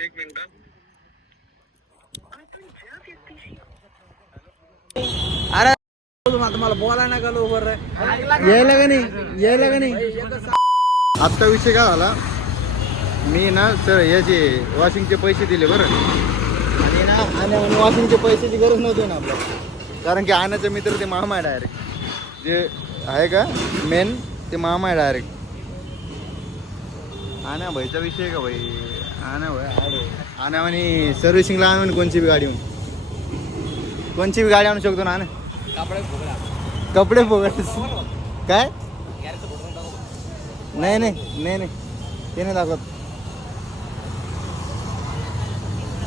एक मिनिट. अरे मला बोलाय ना गलो वर यायला का नाही आत्ता विषय काय झाला. मी ना सर याचे वॉशिंगचे पैसे दिले बरं. आणि ना आणि वॉशिंगचे पैशाची गरज नव्हती ना आपल्याला. कारण की आण्याचा मित्र ते मामा आहे डायरेक्ट. जे आहे का मेन ते मामा आहे डायरेक्ट. आण्या भाईचा विषय का भाई. आण्या भाई आण्या आणि सर्व्हिसिंगला आणून कोणची बी गाडी आणू शकतो ना. कपडे फोगड काय नाही ते नाही दाखवत.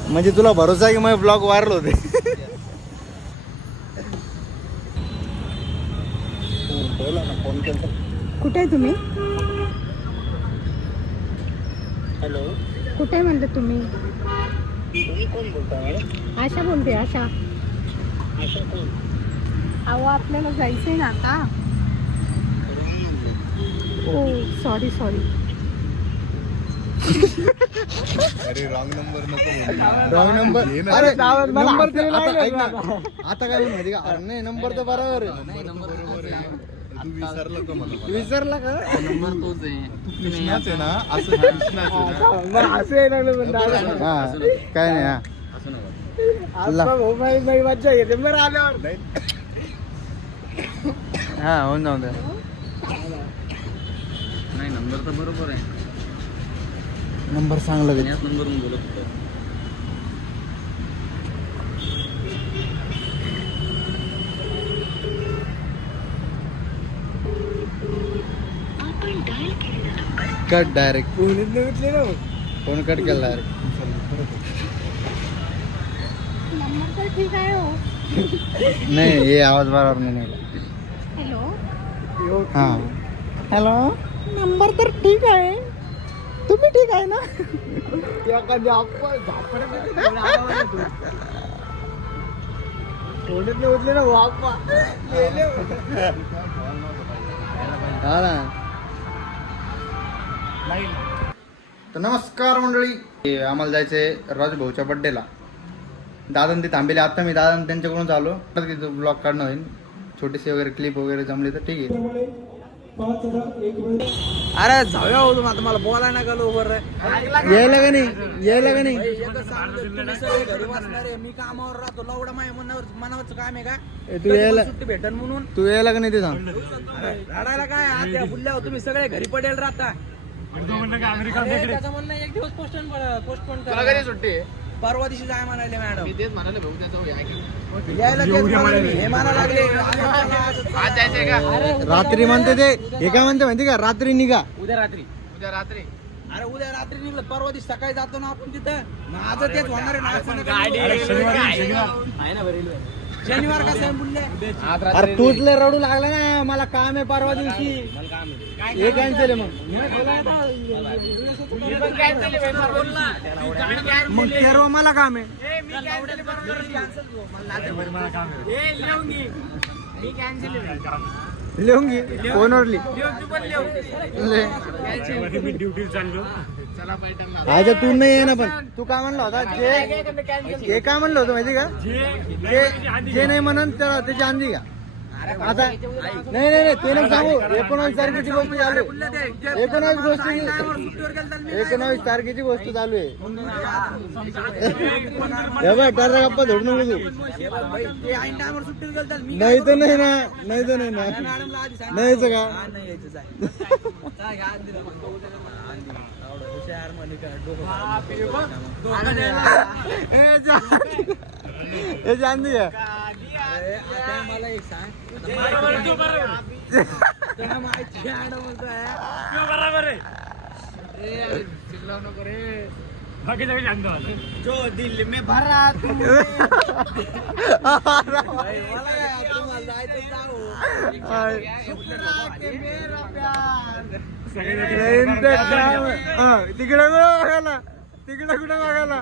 म्हणजे तुला भरोसा आहे की माझे ब्लॉग व्हायरल होते. फोन केला. कुठे आहे तुम्ही? हॅलो कुठे म्हणलं तुम्ही? तुम्ही कोण बोलता मॅडम? आशा बोलते आशा. आशा कोण? अहो आपल्याला जायचंय ना आता. ओ सॉरी अरे रॉंग नंबर नको. Wrong number. अरे नंबर ते आता काय माहिती का. अरे नाही नंबर तर बरोबर आहे. तू विसरला का मला? विसरला का. नंबर तोच आहे. कृष्णाच आहे ना असं. कृष्णाच आहे ना. हा काय नाही. हा असं नका. मज्जा येते बरं आल्यावर. हा होऊन जाऊ द्या. नाही नंबर तर बरोबर आहे. नंबर सांग लगेच. याच नंबरवरून बोलत होतो. Cut direct. फोन कट केला डायरेक्ट. नंबर तर ठीक आहे हो. नाही हे आवाज बरोबर नाही निघाला. हॅलो हा हॅलो. नंबर तर ठीक आहे. तुम्ही ठीक आहे ना? हा ना. तर नमस्कार मंडळी. आम्हाला जायचंय राजभाऊच्या बड्डेला. दादा ते थांबेले. आता मी दादा त्यांच्याकडून चालू ब्लॉग काढणं होईल. छोटीशी वगैरे क्लिप वगैरे जमली तर ठीक आहे. अरे जाऊया हो तुम्ही आता मला बोलाय ना गलो वर यायला का नाही घरी बसणार आहे. मी कामावर राहतो. लवडा माझ्या मनावरचं काम आहे का. तू यायला सुट्टी भेटन म्हणून. तू यायला का नाही ते सांग. रडायला काय आता बुल्ल्या तुम्ही सगळे घरी पडेल राहता. त्याचं म्हणणं एक दिवस पोस्टपोन करा. सुट्टी परवा दिवशी जाय म्हणाले मॅडम. तेच म्हणाले भाऊ त्याचं यायला हे म्हणा लागले. आज जायचंय का. रात्री म्हणते ते. हे काय म्हणते माहिती का. रात्री निघा. उद्या रात्री. अरे उद्या रात्री निघलं. परवा दिवशी सकाळी जातो ना आपण तिथं. माझं तेच होणार आहे. शनिवार कसं आहे बोलले. अरे तूच लय रडू लागला ना. मला काम आहे परवा दिवशी. हे कॅन्सल आहे मग तेरवा मला काम आहे. लिहून घे फोनवर आज तू नाही आहे ना. पण तू काय म्हणला होता. जे काय म्हणलं होतं माहिती का. जे नाही म्हणून त्याची आंधी का. आता नाही ते नाही सांगू. 19 तारखेची गोष्ट चालू आहे. 19 तारखेची गोष्ट चालू आहे. हे बघ टर्रा गप्पा धरून नको तू. नाही तर नाही ना. नाहीच का. हे चांदी आहे. मला एक सांग. जो दिल में भरा तिकडे बघायला. तिकडे कुठे बघायला.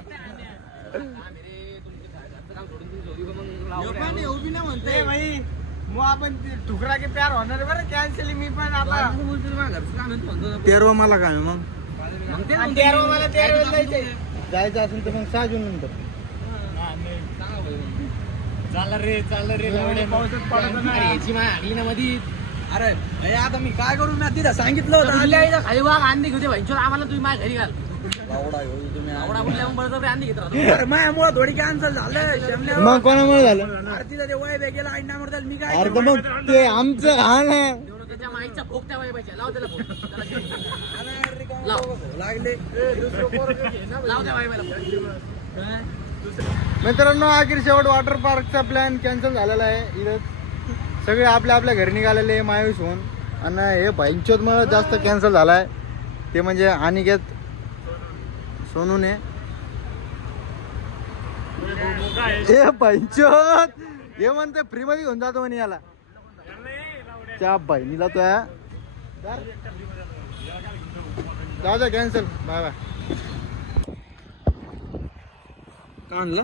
उभी ना म्हणते भाई. मग आपण ठुकरा के प्यार होणार बरं. कॅन्सल मी पण आता तेरवा मला काय मग. मला 13 जायचंय. जायचं असेल तर मग 6 जून नंतर. अरे याची माय आगली ना मधी. अरे भैया आता मी काय करू? मी तिथं सांगितलं होतं खाली वाघ अंडी घेते भाई आम्हाला तुम्ही माझ्या घरी घाल. आवडा बोलल्या मग बरोबर अंडी घेत राहतो. माझ्यामुळे थोडी कॅन्सल झालं. मग कोणामुळे झालं? अरे तिथं ते वय गेला अंड्यामुळे मी काय अरे तर मग ते आमचं हा ना. त्याच्या माईचा भोग त्या वय पाहिजे. लाव त्याला भोग. लागले लाव त्या वय मित्रांनो अखेर शेवट वॉटर पार्कचा प्लॅन कॅन्सल झालेला आहे. इथं सगळे आपल्या आपल्या घरी निघालेले मायूस होऊन. आणि हे भाईंचोतमुळे जास्त कॅन्सल झाला आहे. ते म्हणजे अनिकेत सोनूने हे भाईंचोत हे म्हणते फ्री मध्ये घेऊन जातो म्हणे याला. त्या बहिणीला तो जाऊ द्या कॅन्सल. Bye bye. का आणलं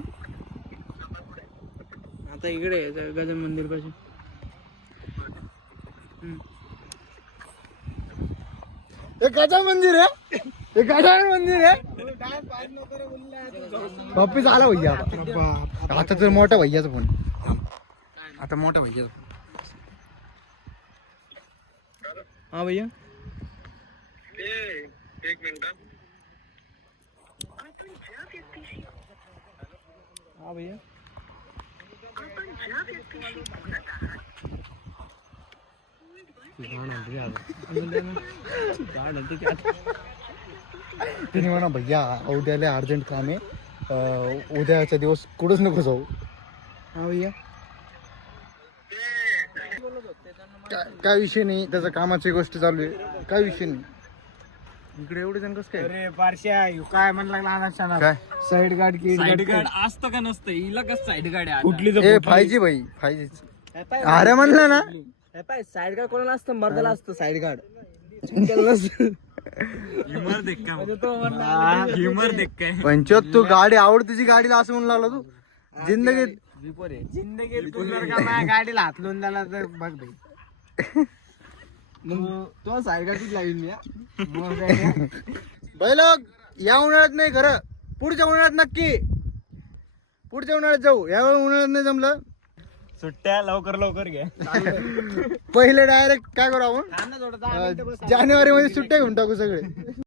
आता इकडे गजानन मंदिर पाशी. हे गजानन मंदिर आहे. हे गजानन मंदिर आहे. वापिस आला भैया. आता तर मोठा भैयाचा फोन. आता मोठा भैयाचा. हा भैया एक मिनिट. हा भैया तिने म्हणा भैया उद्याला अर्जंट काम आहे. उद्याचा दिवस कुठंच नको जाऊ. हा भैया काय विषय नाही. त्याचा कामाची गोष्ट चालू आहे. काय विषय नाही. इकडे एवढे जण कसं काय? अरे पारश्या काय म्हणला लागला काय साईड गार्ड की साईड गार्ड असतं का नसतं? हिला कसं साईड गार्ड आहे? कुठली ए 5G भाई 5G. अरे म्हणलं ना साईड गार्ड कोणाला असतं? मर्दाला असतं साईड गार्ड. ह्युमर देख काय ह्युमर देख काय पंचोत तू गाडी आवडतीची गाडीला असं म्हणून लागला तू. जिंदगीत जिंदगीत तू जर का माझ्या गाडीला हात लावून झाला तर बघ भाई तो साईड गाडीच लावीन भाई लोक या उन्हाळ्यात नाही खरं. पुढच्या उन्हाळ्यात नक्की. पुढच्या उन्हाळ्यात जाऊ. या उन्हाळ्यात नाही जमलं. सुट्ट्या लवकर घ्या. पहिले डायरेक्ट काय करू आपण जानेवारी मध्ये सुट्ट्या घेऊन टाकू सगळे.